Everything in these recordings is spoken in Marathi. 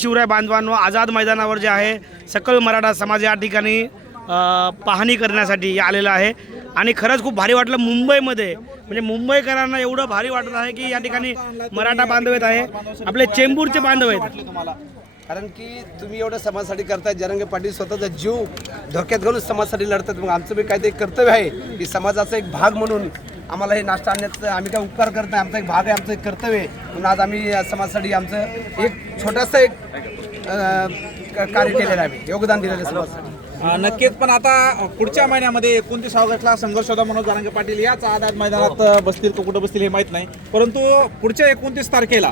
शिवराय बांधवांनो आझाद मैदानावर जे आहे सकल मराठा समाज या ठिकाणी पाहणी करण्यासाठी आलेला आहे. आणि खरंच खूप भारी वाटलं मुंबईमध्ये. म्हणजे मुंबईकरांना एवढं भारी वाटत आहे की या ठिकाणी मराठा बांधव येत आहे. आपले चेंबूरचे बांधव आहेत. तुम्हाला? कारण की तुम्ही एवढं समाजासाठी करताय. जरंगे पाटील स्वतःचा जीव धोक्यात घालून समाजासाठी लढतात. मग आमचं बी काहीतरी कर्तव्य आहे की समाजाचा एक भाग म्हणून आम्हाला हे नाश्ता आणण्याचं आम्ही काय उपकार करत नाही आमचा एक भाग आहे आमचं एक कर्तव्य आहे. म्हणून आज आम्ही समाजासाठी आमचं एक छोटंसं एक कार्य केलेलं आहे योगदान दिलेलं आहे समाजासाठी. नक्कीच. पण आता पुढच्या महिन्यामध्ये एकोणतीस ऑगस्टला संघर्ष होता मनोज जारंगे पाटील. याच आधार मैदानात बसतील का कुठं बसतील हे माहीत नाही. परंतु पुढच्या एकोणतीस तारखेला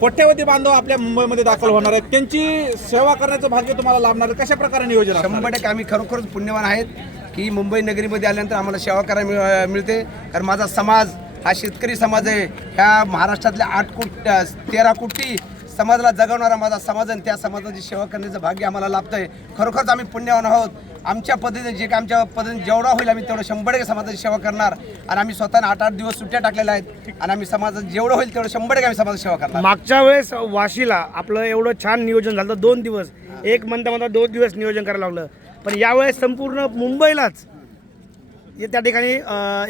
कोट्यवधी बांधव आपल्या मुंबईमध्ये दाखल होणार आहेत. त्यांची सेवा करण्याचं भाग्य तुम्हाला लाभणार कशा प्रकारे नियोजन? शंभर टक्के आम्ही खरोखरच पुण्यवान आहेत. की मुंबई नगरीमध्ये आल्यानंतर आम्हाला सेवा करायला मिळ- मिळते. कारण माझा समाज हा शेतकरी समाज आहे. ह्या महाराष्ट्रातल्या आठ कोट तेरा कोटी समाजाला जगवणारा माझा समाज आणि त्या समाजाची सेवा करण्याचं भाग्य आम्हाला लाभतंय. खरोखरच आम्ही पुण्यवान आहोत. आमच्या पद्धतीने जे काय आमच्या पद्धतीने जेवढा होईल आम्ही तेवढं शंभर टक्के समाजाची सेवा करणार. आणि आम्ही स्वतःने आठ आठ दिवस सुट्ट्या टाकलेल्या आहेत. आणि आम्ही समाजात जेवढं होईल तेवढं शंभर टक्के आम्ही समाजाची सेवा करणार. मागच्या वेळेस वाशीला आपलं एवढं छान नियोजन झालं. दोन दिवस. एक म्हणता म्हणता दोन दिवस नियोजन करायला लागलं पण यावेळेस संपूर्ण मुंबईलाच त्या ठिकाणी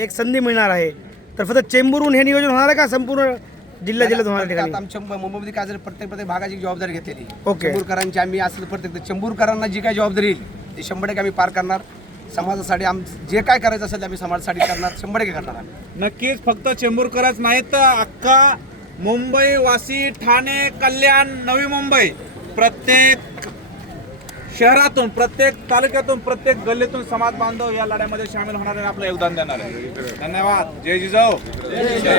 एक संधी मिळणार आहे. तर फक्त चेंबूरहून हे नियोजन होणार आहे का? संपूर्ण जिल्हा जिल्ह्यात होणार आहे आता ठिकाणी? आमच्या मुंबई- मुंबईमध्ये काय झालं प्रत्येक प्रत्येक भागाची जबाबदारी घेतलेली. ओके. चेंबूरकरांची आम्ही असलं प्रत्येक चेंबूरकरांना जी काय जबाबदारी येईल ती शंभर टक्के आम्ही पार करणार. समाजासाठी आम जे काय करायचं असेल ते आम्ही समाजासाठी करणार शंभर टक्के करणार आम्ही. नक्कीच फक्त चेंबूरकरच नाहीत तर अख्खा मुंबई वाशी ठाणे कल्याण नवी मुंबई प्रत्येक शहरातून प्रत्येक तालुक्यातून प्रत्येक गल्लीतून समाज बांधव या लढ्यामध्ये सामील होणार आहे आपलं योगदान देणार आहे. धन्यवाद. जय जिजाऊ.